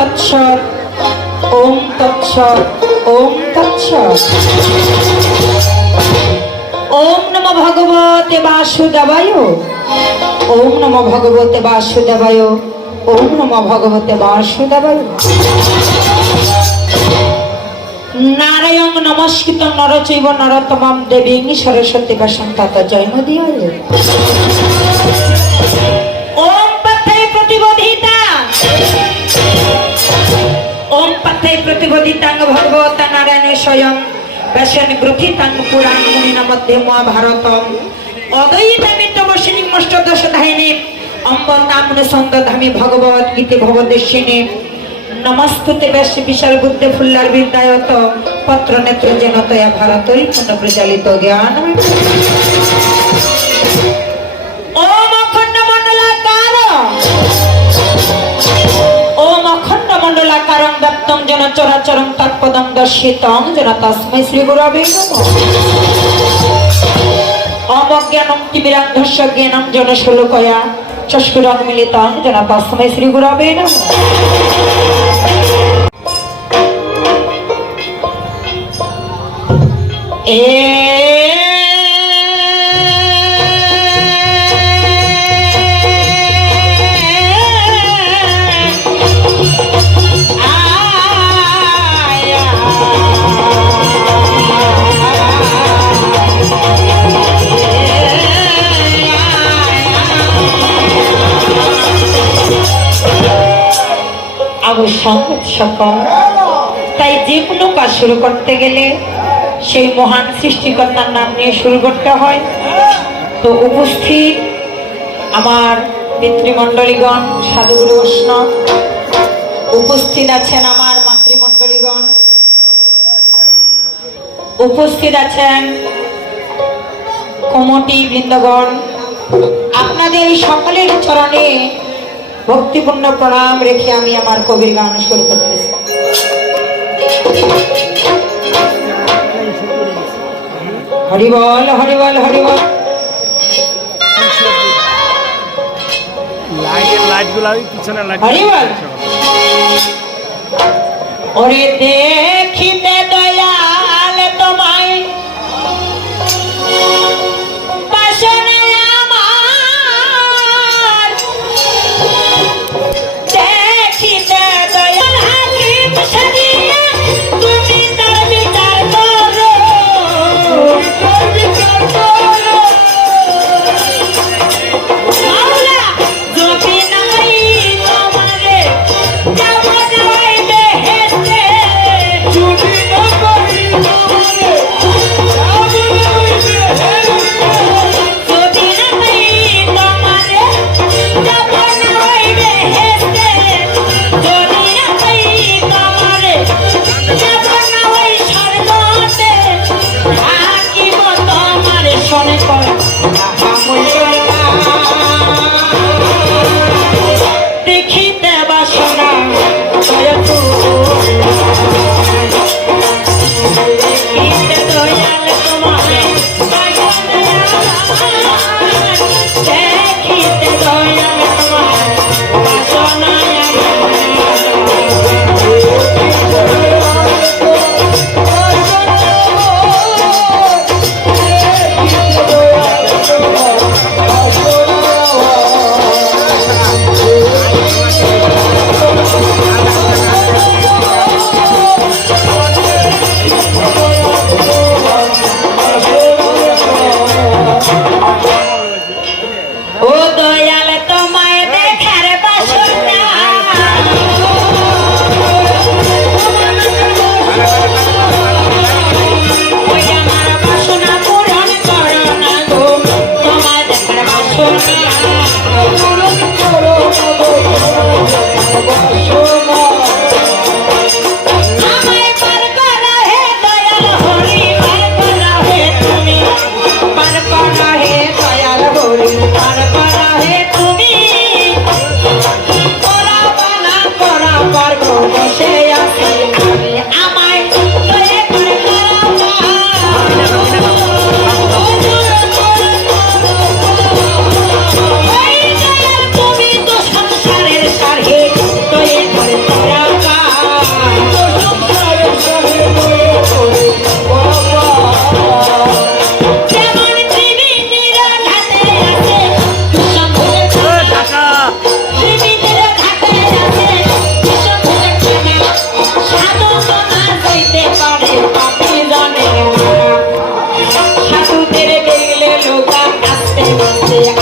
তৎসৎ ওম তৎসৎ ওম তৎসৎ। ওম নমো ভগবতে বাসুদেবায় ওম নমো ভগবতে বাসুদেবায় ওম নমো ভগবতে বাসুদেবায়। নারায়ণ নমস্কৃত নরচৈব নরোত্তমম দেবীং সরস্বতী ভাষাং তথা জয়মদীয়ায়। ওম পথে প্রতিবোধিতা ওম পথে প্রতিবোধিতাং ভগবত নারায়ণ স্বয়ং ব্যাসেন গ্রথিতাং পুরাণ মুনিনা মধ্যে মহাভারতম অদ্বৈতামিতবর্ষিণী অষ্টাদশধায়িনী অম্বতামনুসন্দধামি ভগবত গীতে ভবদেশিনী। নমস্তুতে ব্যাস বিশাল বুদ্ধে ফুল্লার বিদ্যায়ত পত্র নেত্র যেন তয়া ভারতই পূর্ণ প্রচালিত জ্ঞান। ওম অখণ্ড মণ্ডলাকার ওম অখণ্ড মণ্ডলাকারং ব্যাপ্তং যেন চরাচরং তৎপদং দর্শিতং যেন তস্मै শ্রী গুরবে নমঃ। অজ্ঞানং তিমিরান্ধস্য জ্ঞানং যেন শূলকয়া চক্ষুরন্মিলিতং যেন তস্मै শ্রী গুরবে নমঃ। তাই যে কোনো কাজ শুরু করতে গেলে সেই মহান সৃষ্টিকর্তার নাম নিয়ে শুরু করতে হয়। তো উপস্থিত আমার পিতৃমণ্ডলীগণ, সাধুগুরু বৈষ্ণব, উপস্থিত আছেন আমার মাতৃমণ্ডলীগণ, উপস্থিত আছেন কমিটি বৃন্দগণ, আপনাদের সকলের চরণে ভক্তিপূর্ণ প্রণাম রেখে আমি আমার কবির গান শুরু করতেছি। হরিবল হরিবল হরিবল। হরিবল। ওরে দেখিতে দয়াল তোমায়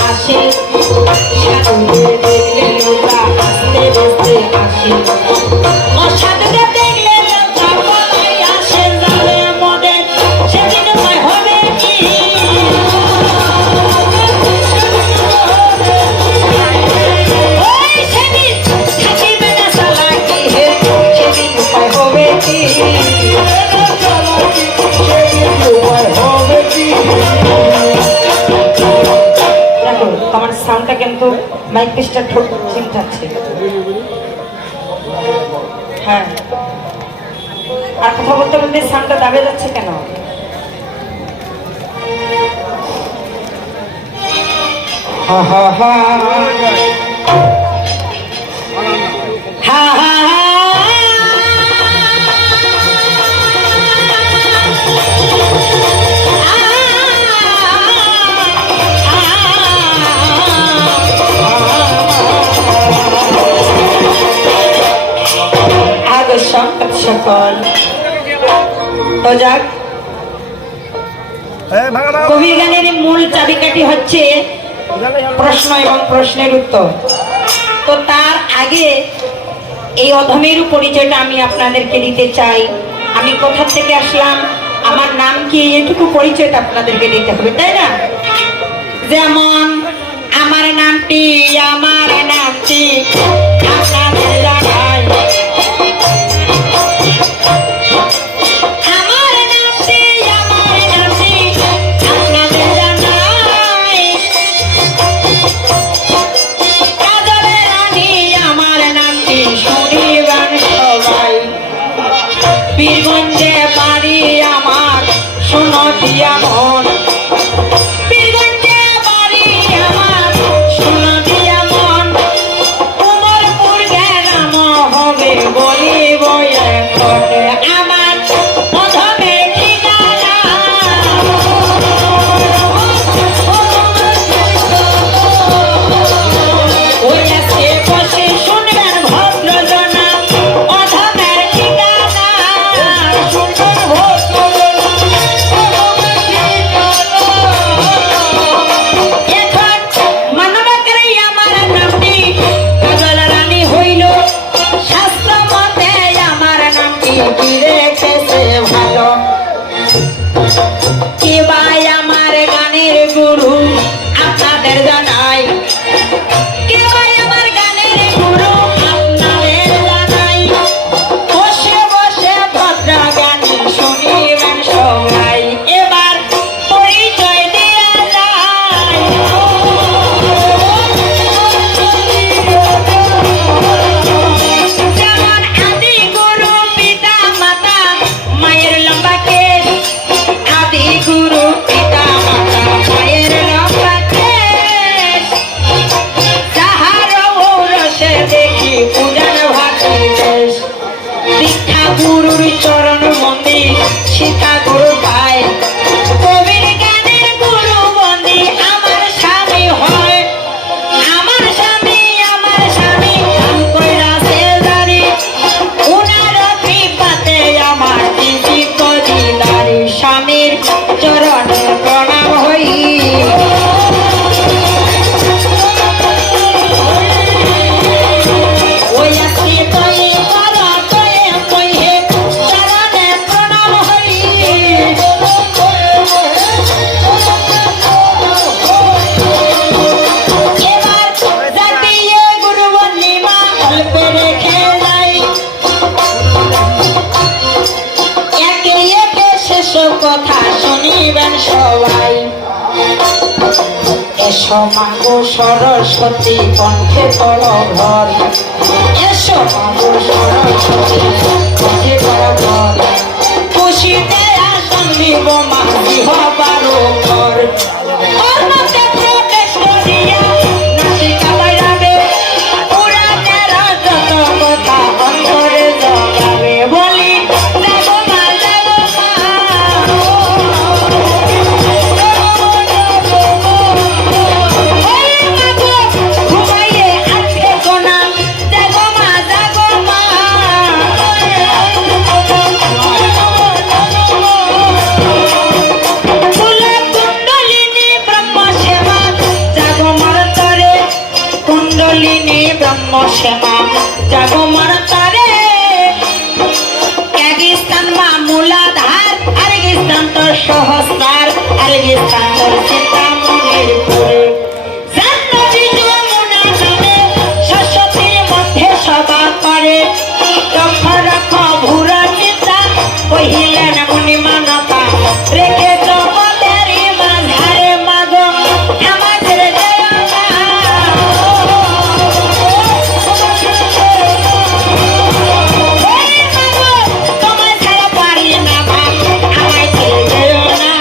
আসে, সাধুদের দেখলে লোকা হাসতে হাসতে আসে, অসাধুদের দেখলে লোকা বলাই আসে, যাবে মদের সেদিন উপায় হবে কি? ওই সেদিন থাকিবে না চালাকি, সেদিন উপায় হবে কি? আমার সাউন্ডটা কিন্তু মাইক পিসটা চিন্তাচ্ছে। হ্যাঁ, আর কথা বলতে বলতে সাউন্ডটা দাবে যাচ্ছে কেন? হা হা হা হা হা সকল তো যাক, কবির গানের মূল চাবিকাঠি হচ্ছে প্রশ্ন এবং প্রশ্নের উত্তর। তো তার আগে এই অধমের পরিচয়টা আমি আপনাদেরকে দিতে চাই। আমি কোথা থেকে আসলাম, আমার নাম কি, এটুকু পরিচয়টা আপনাদেরকে দিতে হবে, তাই না? যেমন আমার নামটি আপনাদের জানাই, বীরগঞ্জে বাড়ি আমার, শোনো দিয়া মন, বীরগঞ্জে বাড়ি আমার, শোনো দিয়া মন, উমরপুর গ্রাম হবে বলিব এখন আমার অধমের ঠিকানা। ওই আছে বসে শুনবেন ভদ্রজনা, অধমের ঠিকানা শুনবেন ভদ্রজনা। এখন মানবাকের আমার নামটি কাজল রানী হইল, শাস্ত্র মতে আমার নামটি কি রেখেছে ভালো। কি ভাই আমার গানের গুরু আপনাদের জানাই, কি ভাই আমার গানের গুরু আপনাদের জানাই, বসে বসে ভদ্র গান শুনিবেন সবাই, এবার পরিচয় দিয়া যায়। যেমন আদি গুরু পিতা মাতা মায়ের লম্বা কেশ, আদি গুরু পিতা মাতা মায়ের লম্বা কেশ, যাহার ঔরসে দেখি পূজার ভাতি দেশ, দীক্ষা গুরুর চরণ বন্দি সীতা গুরু পায়, কবির গানের গুরু বন্দি আমার স্বামী হয়, আমার স্বামী কাম কইরাছে জারি, উনার কৃপাতে আমার জীবিত দিদারি, স্বামীর চরণে প্রণাম হই। ওই আজকে তৈ কর তয়ে তৈ হে চরণে প্রণাম হই। এবার জাতীয় গুরু বন্দিমা অল্পে রেখে যাই, একে একে শেষ কথা শুনিবেন সবাই। এসো মাগো সরস্বতী কণ্ঠে তল ঘর, এসো মাগো সরস্বতী কণ্ঠে তল ঘর, খুশিতে আসন দিব মা গৃহবারো ঘর, কর্মতে প্রবেশ করিয়া নাসিকা বাইরাবে, পুরাণের যত কথা অন্তরে জগাবে, বলি যাবো মা যাবো মা। ওই মাগো ঘুমাইয়ে আজকে কোনা, যাবো মা যাবো মা। ফুলে ব্রহ্ম শ্যামা জাগো মার তারে এক স্থান মা মূলাধার আর এক স্থান তোর সহস্রার আর এক স্থান তোর চিন্তামণির পুরে জাহ্নবী যমুনা নামে সরস্বতীর মধ্যে সভা করে লক্ষ রাখ ভুরা চিন্তা কহিলেন মুনি মানবা রেখে জগতের মাঝারে মাগো আমাদের জয়না তোমায় ছাড়া পারি না ভাব আমায় ছেড়ে যেও না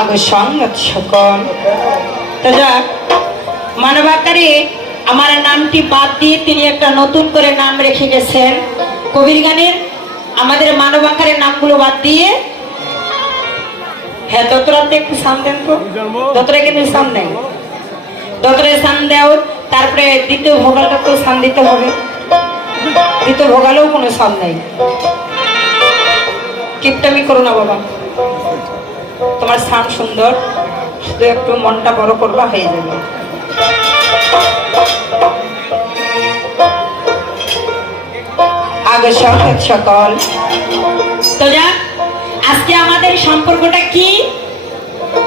আগে সঙ্গত সকল তো যাক মানবাকারে আমার নামটি বাদ দিয়ে তিনি একটা নতুন করে নাম রেখে গেছেন কবির গানের আমাদের মানবাকারের নামগুলো বাদ দিয়ে হ্যাঁ দোতরাতে একটু সান দেন তো দোতরা কিন্তু সান দেন দোতরে সান দেও তারপরে দ্বিতীয় ভোগালটাকেও সান দিতে হবে দ্বিতীয় ভোগালেও কোনো সান নেই কিপটামি করো না বাবা তোমার স্থান সুন্দর শুধু একটু মনটা বড় করবা হয়ে যাবে আগে সকল তো যা আজকে আমাদের সম্পর্কটা কি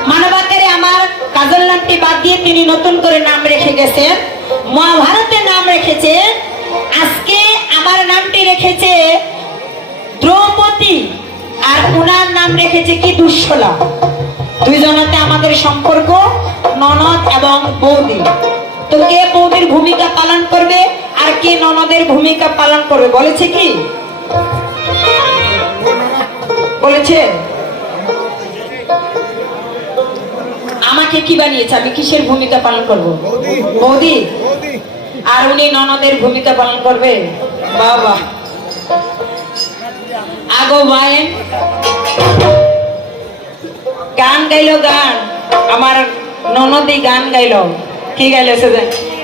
মানবাকারে আমার কাজল নামটি বাদ দিয়ে তিনি নতুন করে নাম রেখে গেছেন মহাভারতের নাম রেখেছে আজকে আমার নামটি রেখেছে দ্রৌপদী আর ওনার নাম রেখেছে কি দুঃশলা দুইজনাতে আমাদের সম্পর্ক ননদ এবং বৌদি তো কে বৌদির ভূমিকা পালন করবে আর কে ননদের ভূমিকা পালন করবে বলেছে কি বলেছে আমাকে কি বানিয়েছে আমি কিসের ভূমিকা পালন করব বৌদি আর উনি ননদের ভূমিকা পালন করবে বাবা আগো ভাই গান গাইলো গান আমার ননদি গান গাইলো কি গাইছে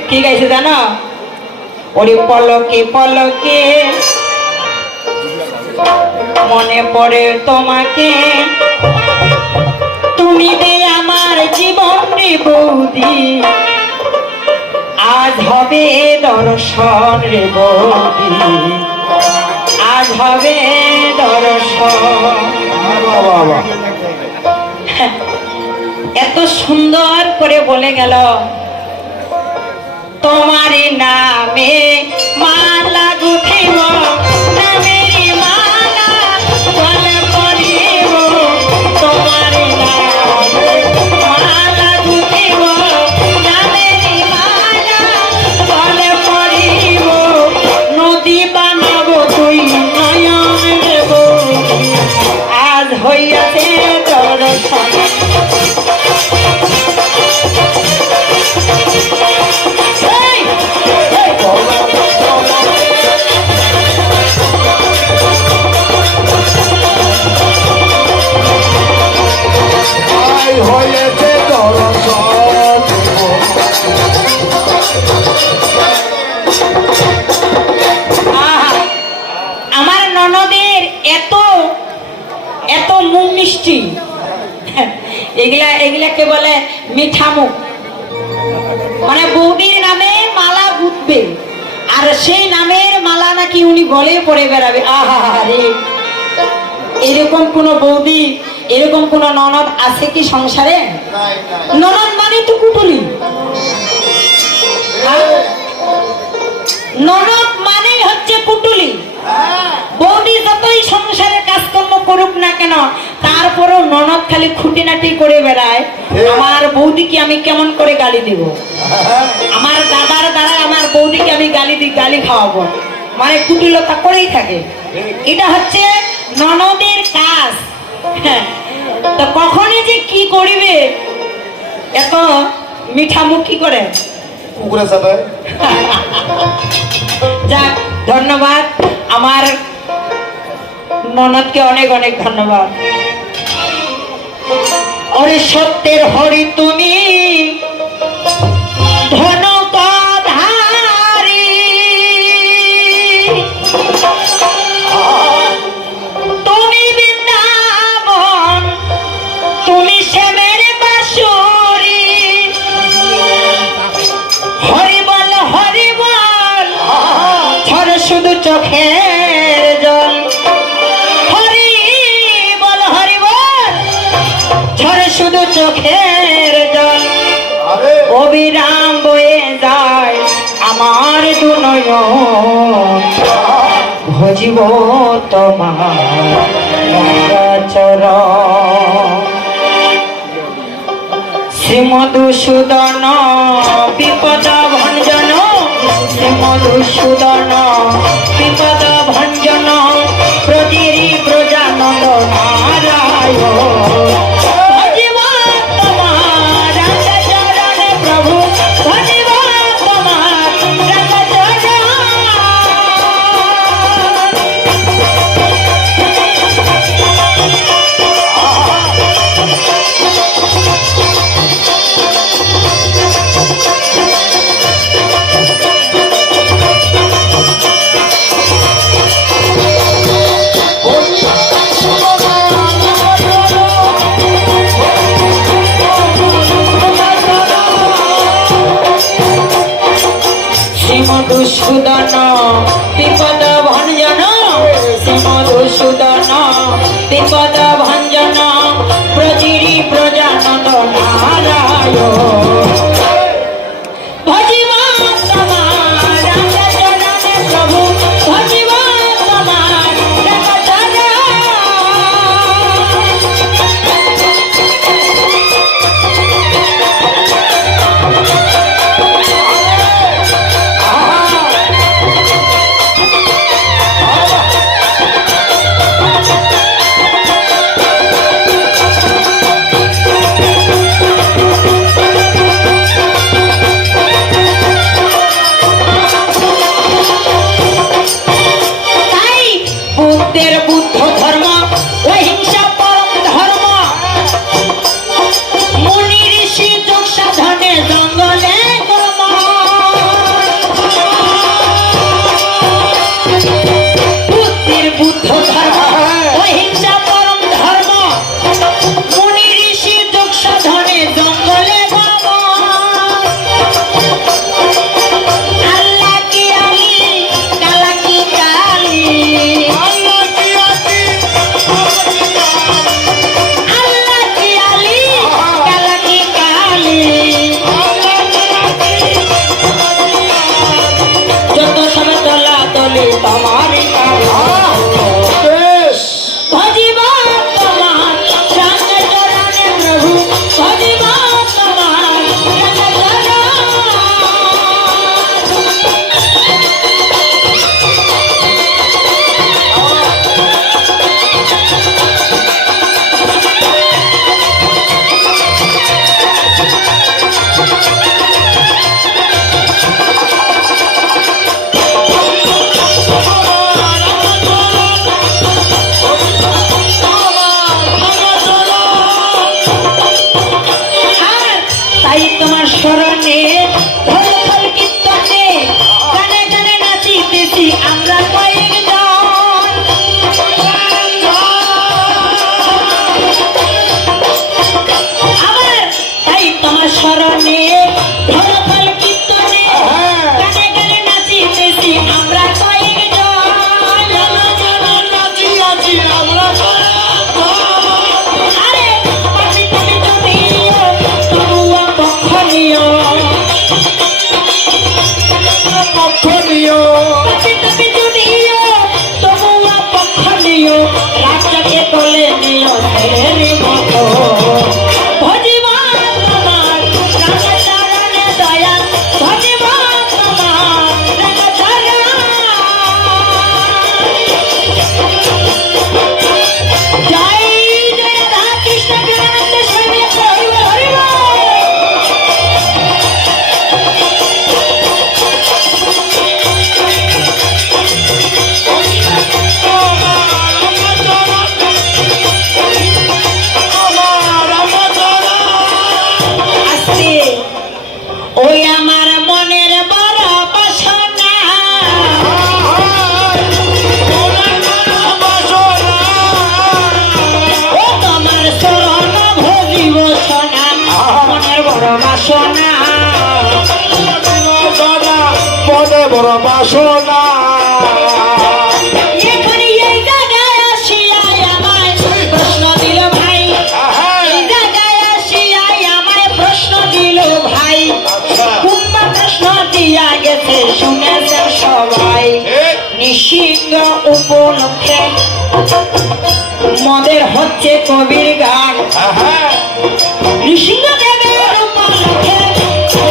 কি গাইছে জানো ওরে পলকে পলকে মনে পড়ে তোমাকে তুমি দে আমার জীবন রে বৌদি আজ হবে দর্শন রে বৌদি আজ হবে দর্শন এত সুন্দর করে বলে গেল তোমার নামে মালা গুথিব নামেরই মালা গলে পরিব তোমার নামে মালা গুথিব নামেরই মালা গলে পরিব নদী বানাবো তুই নয়ন দেব আজ হইয়াছে দর্শন আমার ননদের এত এত মুখ মিষ্টি এগুলাকে বলে মিঠা মুখ মানে বৌদির নামে মালা গুঁথবে আর সেই নামের মালা নাকি উনি গলে পড়ে বেড়াবে আহা রে এরকম কোন বৌদি এরকম কোন ননদ আছে কি সংসারে ননদ মানে তো কুটুলি ননদ মানেই হচ্ছে পুটুলি বৌদি যতই সংসারে কাজকর্ম করুক না কেন তারপরও ননদ খালি খুঁটিনাটি করে বেড়ায় আমার বৌদিকে আমি কেমন করে গালি দেব আমার দাদার দ্বারা আমার বৌদিকে আমি গালি খাওয়াবো মানে কুটিলতা করেই থাকে এটা হচ্ছে ননদের কাজ তো কখনই যে কি করিবে এত মিঠা মুখ কি করে যাক ধন্যবাদ আমার ননদকে অনেক অনেক ধন্যবাদ ওরে সত্যের হরি তুমি ধন্যবাদ শুধু চোখের জল, হরি বল হরি বল, ঝরে শুধু চোখের জল, অবিরাম বয়ে যায় আমার দু নয়ন, ভজিব তোমার চরণ। শ্রীমধুসূদন বিপদ ভঞ্জন, শ্রীমধুসূদন বিপদ ভঞ্জন, প্রতিরি প্রজানন্দ নারায়ণ, ভজিব তোমার চরণ প্রভু, ভজিব তোমার চরণ। শ্রীমধুসূদন বিপদ ভঞ্জন, শ্রীমধুসূদন বিপদ ভঞ্জন, প্রচিরি প্রজানন্দ নারায়ণ, ভজিব তোমার চরণে প্রভু, ভজিব তোমার চরণ। বুদ্ধ ধর্ম অহিংসা পরম ধর্ম, মুনি ঋষি যোগ সাধনে জঙ্গলে কর্ম, বুদ্ধের বুদ্ধ ধর্ম অহিংসা পরম ধর্ম, মুনি ঋষি যোগ সাধনে জঙ্গলে কর্ম, আল্লাহ কি আলী কালা কি কালী, তোমার স্মরণে ধর্মফল কীর্তনে গানে গানে নাচিতেছি আমরা কয়েকজন, আবার তাই তোমার স্মরণে ধর্মফল কীর্তনে গানে গানে নাচিতেছি আমরা কয়েকজন, নাচিয়াছি আমরা আরে পাশে তুমি যদিও তবুও পক্ষণীয়, তুমি যদিও তবুও পক্ষণীয়, রাজ্যকে তোলে নিও ছেলের মতো, ভজিব তোমার রামচরণে দয়া, ভজিব তোমার রামচরণ। জয় জয় রাধা কৃষ্ণ প্রেমানন্দ স্বামী হরি বল হরি বল। ওই আমার মনের বড় বাসনা, ও তোমার শরণ ভজিব সোনা, মনের বড় বাসনা, মনে বড় বাসনা, উপলক্ষে মদের হচ্ছে কবির গান। নৃসিংহদেবের উপলক্ষে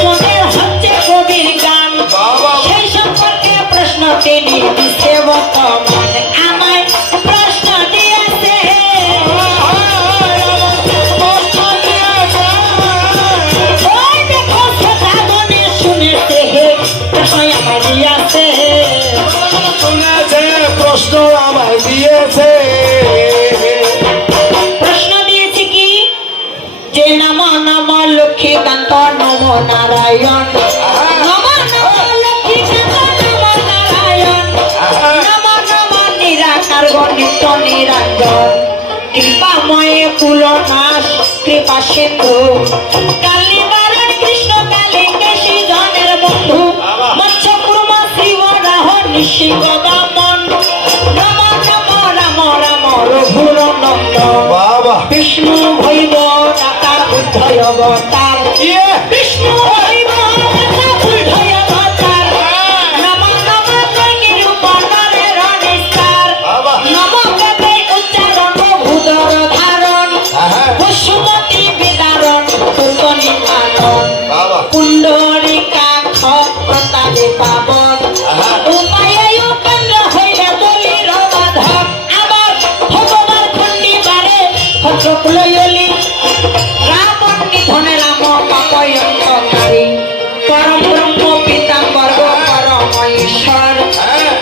মদের হচ্ছে কবির গান। সেই সম্পর্কে প্রশ্ন তিনি দিচ্ছে বর্তমান। আমায় প্রশ্ন দিয়েছে, ওই দেখো শ্রোতাগণে শুনেছে, প্রশ্ন আমায় দিয়েছে, প্রশ্ন আমায় দিয়েছে। প্রশ্ন দিয়েছে কি যে নম নম লক্ষ্মীকান্ত নম নারায়ণ, নম নম লক্ষ্মীকান্ত নম নারায়ণ, নম নম নিরাকার গণিত নিরঞ্জন, কৃপাময় কুলনাশ কৃপা সিন্ধু, কালীবারণ কৃষ্ণ কালী কেশী জনের বন্ধু, মৎস্য কুর্ম শ্রী বরাহ নৃসিংহ দমন, নম নম রাম রাম রঘুর নন্দন, বাবা বিষ্ণু ভৈব দাতা বুদ্ধয় অবতার, বিষ্ণু ভৈব দাতা বুদ্ধয় অবতার, নম নম নিরূপণের নিস্তার, নম বেদে উচ্চারণ ভূদর ধারণ, পশুমতি বিদারণ তুলনি কানন, বাবা কুণ্ডরিকা খতালে পাবন, উপায়ে উপেন্দ্র হইলে দলির বাধক, আবার ভগবান খণ্ডিবারে ভদ্রকুলয়লি, রাবণ নিধনে রাম পাপয়ন্তকারী, পরম ব্রহ্ম পিতাম্বর পরম ঈশ্বর,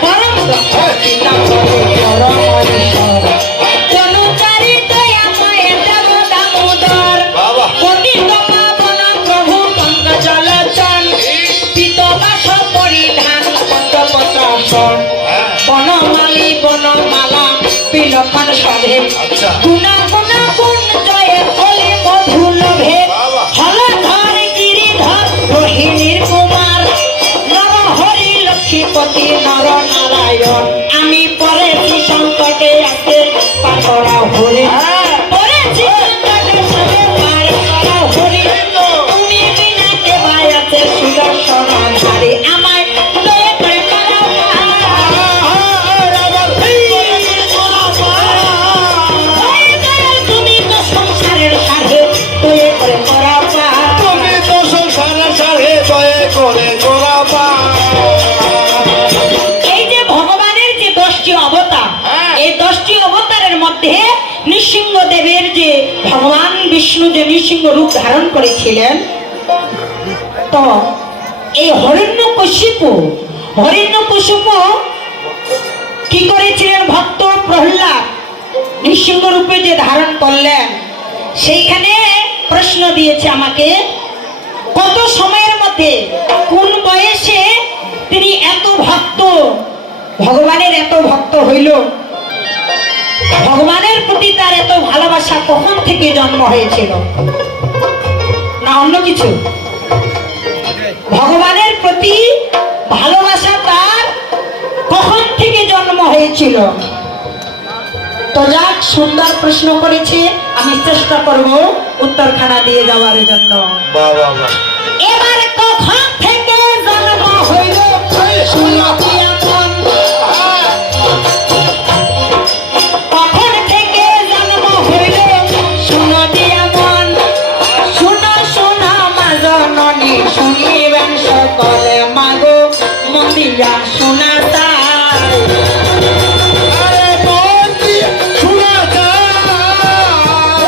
পরম ব্রহ্ম পিতাম্বর পরম ঈশ্বর, অনুকারী দয়াময় দেব দামোদর, বাবা পতিত পাবন প্রভু পঙ্কজলোচন, পীতবাস পরিধান পদ্মপত্রাসন, বনমালী বনমালা বিলক্ষণ সভে, আচ্ছা গুণ গুণ গুণ জয়ে ফলে মধু লোভে, হলধর গিরিধর রোহিণীর কুমার, নর হরি লক্ষ্মীপতি নর নারায়ণ, আমি পড়েছি সংকটে আছে পার করা হরি, পড়েছি সংকটে সবে পার করা হরি, তুমি বিনা কেবায় আছে সুদর্শন ধারে, আমায় দয়া করে করো পার। ওই দয়াল তুমি তো সংসারের সাথে দয়া করে করো পার। তুমি তো সংসারের সাথে দয়া করে তোরা পা। এই যে ভগবানের যে 10টি অবতার, এই 10টি অবতারের মধ্যে নৃসিংহদেবের যে ভগবান বিষ্ণু যে নৃসিংহ রূপ ধারণ করেছিলেন, তো এই হিরণ্যকশিপু কি করেছিলেন? ভক্ত প্রহ্লাদ নৃসিংহ রূপে যে ধারণ করলেন, সেইখানে প্রশ্ন দিয়েছে আমাকে, কত সময়ের মধ্যে কোন বয়সে তিনি এত ভক্ত, ভগবানের এত ভক্ত হইল, ভগবানের প্রতি তার এত ভালোবাসা কখন থেকে জন্ম হয়েছিল? না অন্য কিছু? ভগবানের প্রতি ভালোবাসা তার কখন থেকে জন্ম হয়েছিল? তো যাক, সুন্দর প্রশ্ন করেছে, আমি চেষ্টা করব উত্তরখানা দিয়ে যাওয়ার জন্য। বাবা এবার কখন থেকে জন্ম হইল শুনিয়াছিলাম, কখন থেকে জন্ম হইল শুনো দিয়া মন, শুনো শুনো মা জননী, শুনিবেন সকলে মাগো মন দিয়া শোনা তাই,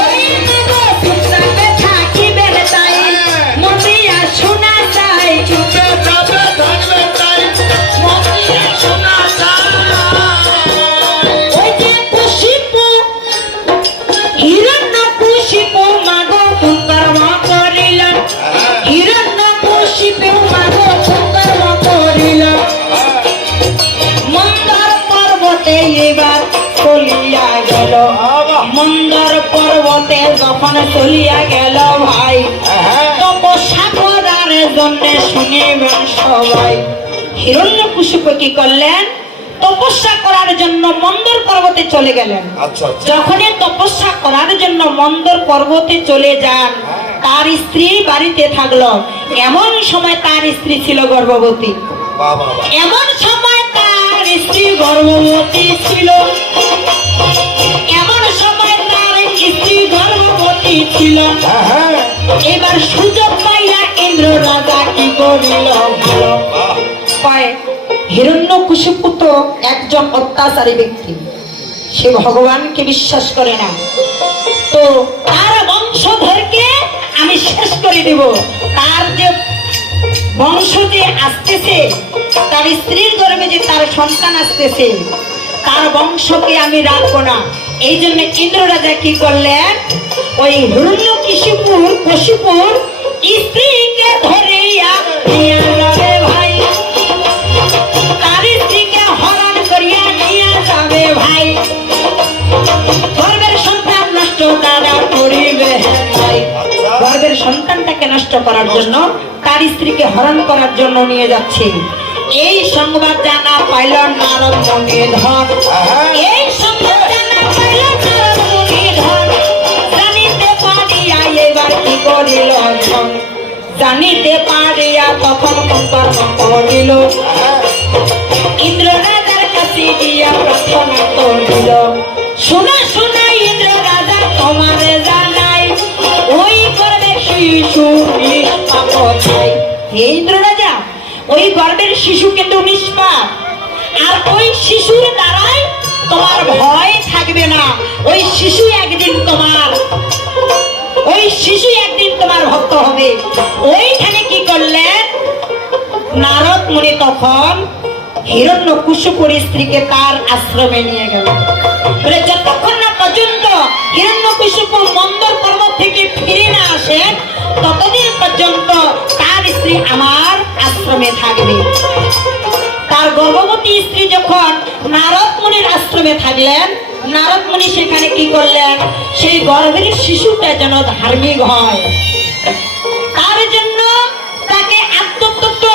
ওই মাগো চুপচাপে থাকিবেন তাই, মন দিয়া শোনা তাই, ওই যে কুশিপু হিরণ্যকশিপু মাগো কোন কর্ম করিল, হিরণ্যকশিপু মাগো কোন কর্ম করিল, মন্দর পর্বতে এবার চলিয়া গেল, মন্দর পর্বতে যখন চলিয়া গেল ভাই, তপস্যা করার জন্য শুনিবেন সবাই। হিরণ্যকশিপু কি করলেন? তপস্যা করার জন্য মন্দর পর্বতে চলে গেলেন। আচ্ছা আচ্ছা যখনই তপস্যা করার জন্য মন্দর পর্বতে চলে যান, তার স্ত্রী বাড়িতে থাকলো, এমন সময় তার স্ত্রী ছিল গর্ভবতী, বাবা এমন সময় তার স্ত্রী গর্ভবতী ছিল। এমন সময় তার স্ত্রী গর্ভবতী ছিল। এবার সুযোগ পাইয়া ইন্দ্র রাজা কি করিল ভালো কয়, হিরণ্যকশিপু তো একজন অত্যাচারী ব্যক্তি, সে ভগবানকে বিশ্বাস করে না, তো তার বংশধরকে আমি শেষ করে দেব। তার যে বংশ যে আসতেছে, তার স্ত্রীর গর্ভে যে তার সন্তান আসতেছে, তার বংশকে আমি রাখবো না। এই জন্য ইন্দ্র রাজা কি করলেন, ওই হিরণ্যকশিপুর স্ত্রীকে ধরিয়া নিয়ে যাবে ভাই, তার স্ত্রীকে হরণ করিয়া নিয়ে যাবে ভাই। গর্ভের সন্তান নষ্ট তারা করিবে ভাই। গর্ভের সন্তানটাকে নষ্ট করার জন্য তার স্ত্রীকে হরণ করার জন্য নিয়ে যাচ্ছে। এই সংবাদ জানা পাইল নারদ মুনিধর। এই সংবাদ জানা পাইল নারদ মুনিধর। জানিতে পারিয়া এবার কি করিল ধন, জানিতে পারিয়া তখন কর্ম করিল। ইন্দ্র রাজার কাছে গিয়া প্রার্থনা করিল, শোনা শোনা ইন্দ্র রাজা তোমারে জানাই, ওই গর্ভের শিশু নিষ্পাপ চাই। হে ইন্দ্র রাজা, ওই গর্ভের শিশু কিন্তু নিষ্পাপ, আর ওই শিশুর দ্বারাই তোমার ভয় থাকবে না। ওই শিশু একদিন তোমার ভক্ত হবে। ওইখানে কি করলেন নারদ মুনি, তখন হিরণ্যকশিপুর স্ত্রীকে তার আশ্রমে নিয়ে গেল। বলে যতক্ষণ না পর্যন্ত হিরণ্যকশিপু মন্দর পর্বত থেকে ফিরে না আসেন, ততদিন পর্যন্ত তার স্ত্রী আমার আশ্রমে থাকবে। তার গর্ভবতী স্ত্রী যখন নারদ মুনির আশ্রমে থাকলেন, নারদ মুনি সেখানে কি করলেন, সেই গর্ভের শিশুটা যেন ধার্মিক হয়, তার জন্য তাকে আত্মতত্ত্ব,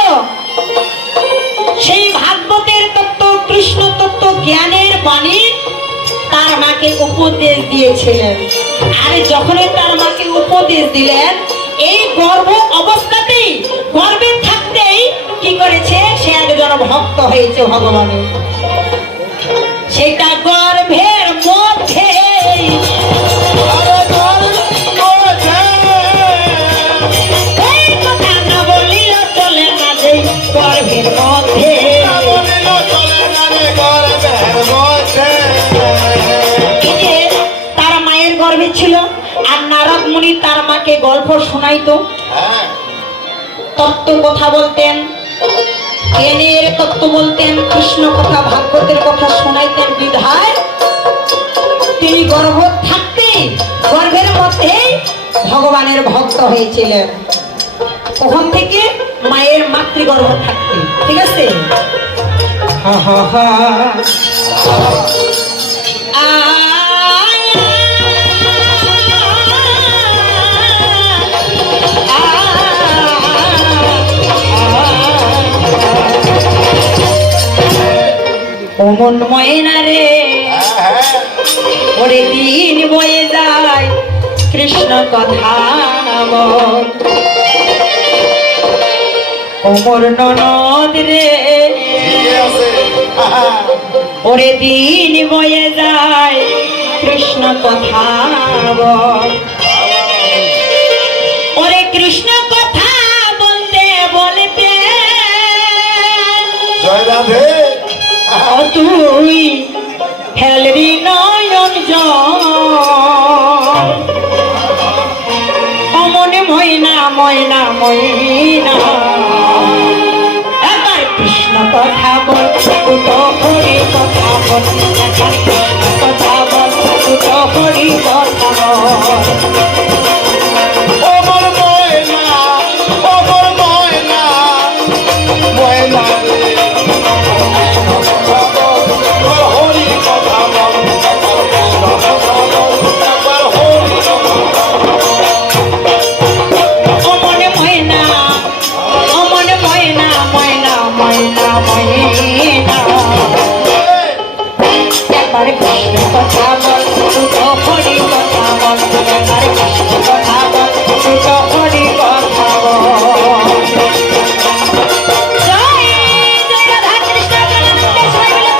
সেই ভাগবতের তত্ত্ব, কৃষ্ণ তত্ত্ব, জ্ঞানের বাণী তার মাকে উপদেশ দিয়েছিলেন। আর যখনই তার মাকে উপদেশ দিলেন, এই গর্ভ অবস্থাতেই, গর্ভে থাকতেই কি করেছে, সে একজন ভক্ত হয়েছে ভগবানের। সেটা গর্ভের মধ্যে কথা না বলিল চলে না, যে গর্ভের মধ্যে তার মায়ের গর্ভে ছিল। আর নারদ মুনি তার মাকে গল্প শোনাইতো, তত্ত্ব কথা বলতেন, জ্ঞানের তত্ত্ব বলতেন, কৃষ্ণ কথা, ভাগবতের কথা শোনাইতেন। বিধায় তিনি গর্ভ থাকতেই, গর্ভের মধ্যেই ভগবানের ভক্ত হয়েছিলেন। ওখান থেকে মায়ের মাতৃগর্ভ থাকতে, ঠিক আছে। হা হা হা মন ময়না রে, ওরে দিন বয়ে যায় কৃষ্ণ কথা বল, ওমর ননদ রে, ওরে দিন বয়ে যায় কৃষ্ণ কথা বল। ওরে কৃষ্ণ কথা বলতে বলতে জয় রাধে তুই ফেলবি নয়ন জল, অমন ময়না ময়না ময়না, এবার কৃষ্ণ কথা বল, তো হরি কথা বল, কৃষ্ণ কথা বল, তো হরি কথা বল। অমর ময়না, অমর ময়না, ময়না হরি কথা বল, অমন ময়না, অমন ময়না ময়না ময়না ময়না, একবার কৃষ্ণ কথা বল, তো হরি কথা বল, একবার কৃষ্ণ কথা বল, তো হরি কথা বল। জয় জয় রাধা কৃষ্ণ প্রেমানন্দে সবাই মিলে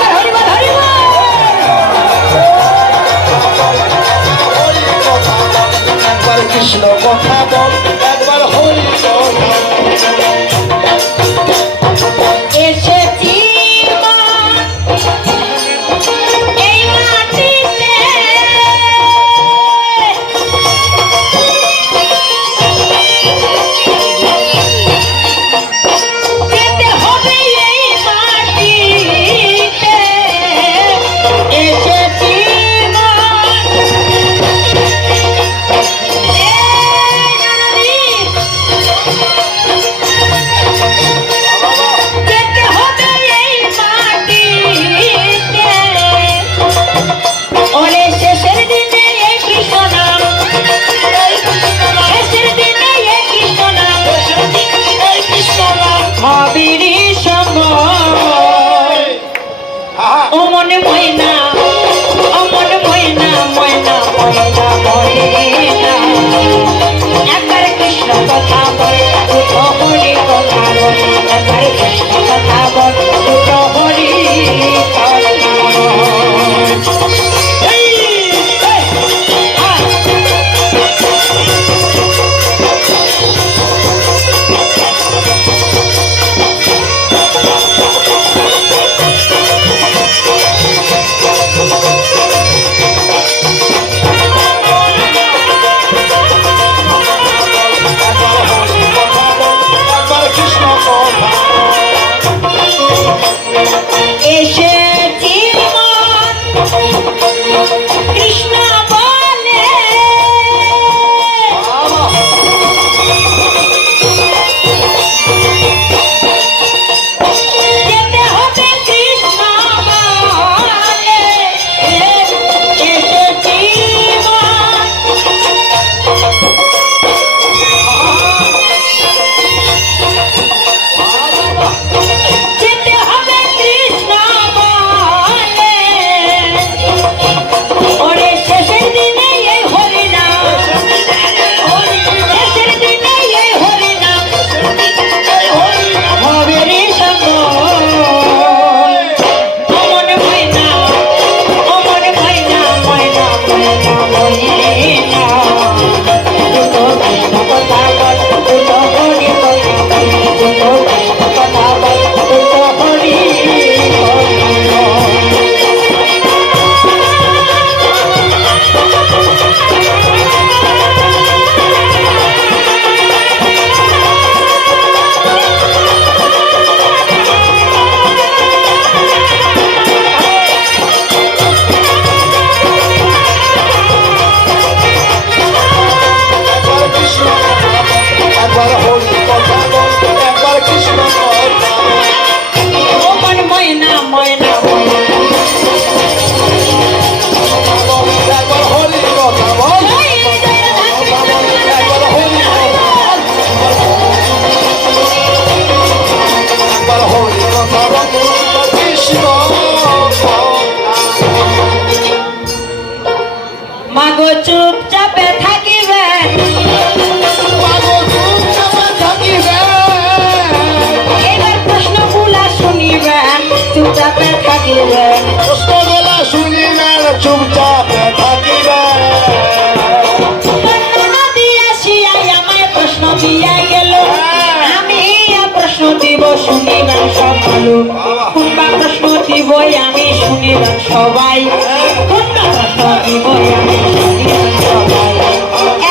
অমন ময়না ময়না ময়না ময়না ময়না একবার কৃষ্ণ কথা বল দুটো হরি কথা বল একবার কৃষ্ণ কথা বল দুটো হরি কথা বল। চুপচাপে থাকিবে এবার প্রশ্নগুলা শুনিবেন চুপচাপে থাকিবেন প্রশ্নগুলা শুনিবেন চুপচাপে থাকিবেন আমায় প্রশ্ন দিয়া গেল আমি প্রশ্ন দিব শুনিবেন সকল কোনবা প্রশ্ন দিব আমি শুনিবেন সবাই কোনবা প্রশ্ন দিব আমি শুনিবেন সবাই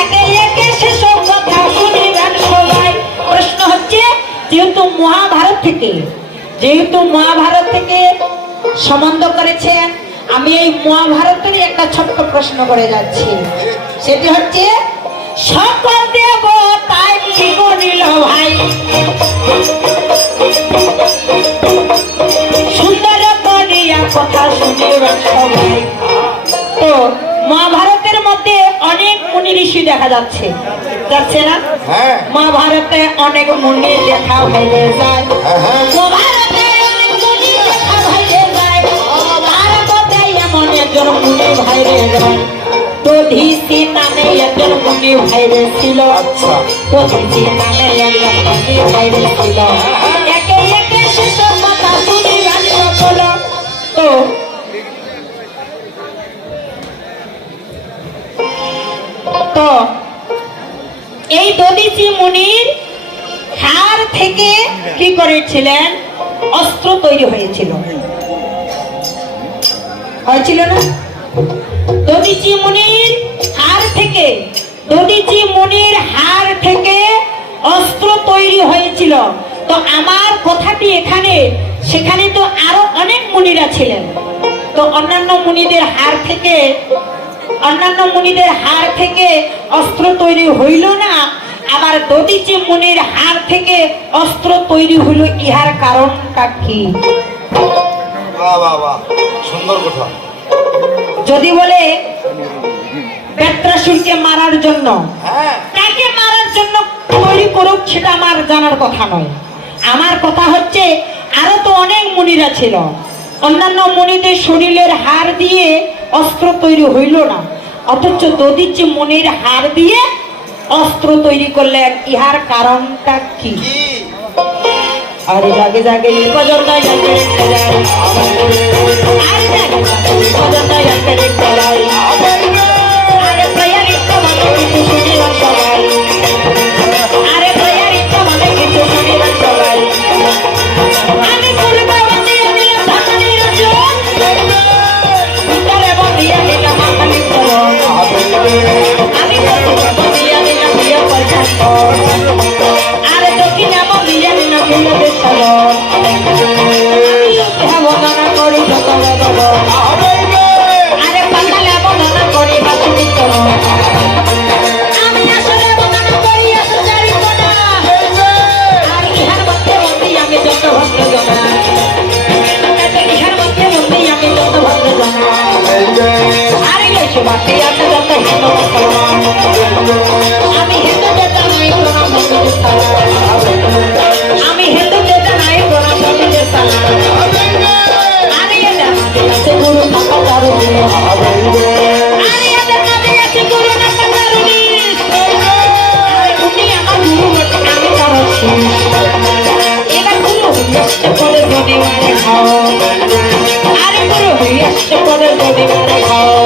একে একে সেসব কথা শুনিবেন সবাই প্রশ্ন হচ্ছে যেহেতু মহাভারত থেকে সম্বন্ধ করেছেন আমি এই মহাভারতের একটা ছোট্ট প্রশ্ন করে যাচ্ছি সেটি হচ্ছে সকল দেবতাই কি করিল ভাই সুন্দর করিয়া কথা শুনিবেন সবাই তো মহাভারতের মধ্যে অনেক মুনি ঋষি দেখা যাচ্ছে না মহাভারতে অনেক মুনি দেখা হয়ে যায় মহাভারতে অনেক মুনি দেখা হয়ে যায় ভারতে এমন একজন মুনি ভাইরে যায় দধিসি নামে একজন মুনি ভাইরে ছিল দধিসি নামে একজন মুনি ভাইরে ছিল একে একে সেসব কথা শুনিবেন সকল তো এই দধিসি মুনির হাড় থেকে কি করেছিলেন অস্ত্র তৈরি হয়েছিল না দধিচি মুনির হাড় থেকে অস্ত্র তৈরি হয়েছিল তো আমার কথাটি এখানে সেখানে তো আরো অনেক মুনিরা ছিলেন তো অন্যান্য মুনিদের হাড় থেকে অস্ত্র তৈরি হইল না আবার দধিচি মুনির হাড় থেকে অস্ত্র তৈরি হইল ইহার কারণটা কি সুন্দর কথা যদি বলে বেত্রাসুরকে মারার জন্য কাকে মারার জন্য তৈরি করুক সেটা আমার জানার কথা নয় আমার কথা হচ্ছে আরো তো অনেক মুনিরা ছিল অন্যান্য মনিদের শরীরের হাড় দিয়ে অস্ত্র তৈরি হইল না, অথচ দধির যে মনির হাড় দিয়ে অস্ত্র তৈরি করলেন, ইহার কারণটা কি? আরে জাগে জাগে কজন নাই জাগে রেখে যায়, আরে জাগে জাগে কজন নাই জাগে রেখে যায়, আরে প্রায়ার ইচ্ছা মানে কিছু শুনিলাম সবাই, আরে প্রায়ার ইচ্ছা মানে কিছু শুনিলাম সবাই। আমি পূর্বে বন্দিয়ে দিলাম ধাকানি রাজন, উত্তরে বন্দিয়ে দিলাম হাকানি চরণ, আমি পশ্চিমে বন্দিয়ে দিলাম প্রিয় পর্যন্ত, আরে দক্ষিণে বন্দিয়ে দিলাম ভুলদের চরণ, আমি উঠে বন্দনা করি যত ভগবান, আরে পাতালে বন্দনা করি বাসুকি চরণ, আমি আসলে বন্দনা করি আসুচারি কোনা, আর ইহার মধ্যে বন্দি আমি যত ভদ্র জনা, ইহার মধ্যে বন্দি আমি যত ভদ্র জনা, আরে লেশু বাতি আছে যত হিন্দু মুসলমান, আমি হিন্দু দেবতা নাই প্রণাম বন্ধুদের সালাম, আমি হিন্দু দেবতা নাই প্রণাম বন্ধুদের সালাম, আরে এদের মাঝে আছে গুরু নামা দারুণী, আরে এদের মাঝে আছে গুরু নামা দারুণী, আরে উনি আমার গুরু বটে আমি তার শিষ, এবার গুরু হইয়াছে পরে যদি মারে খাও, আরে গুরু হইয়াছে পরে যদি মারে খাও,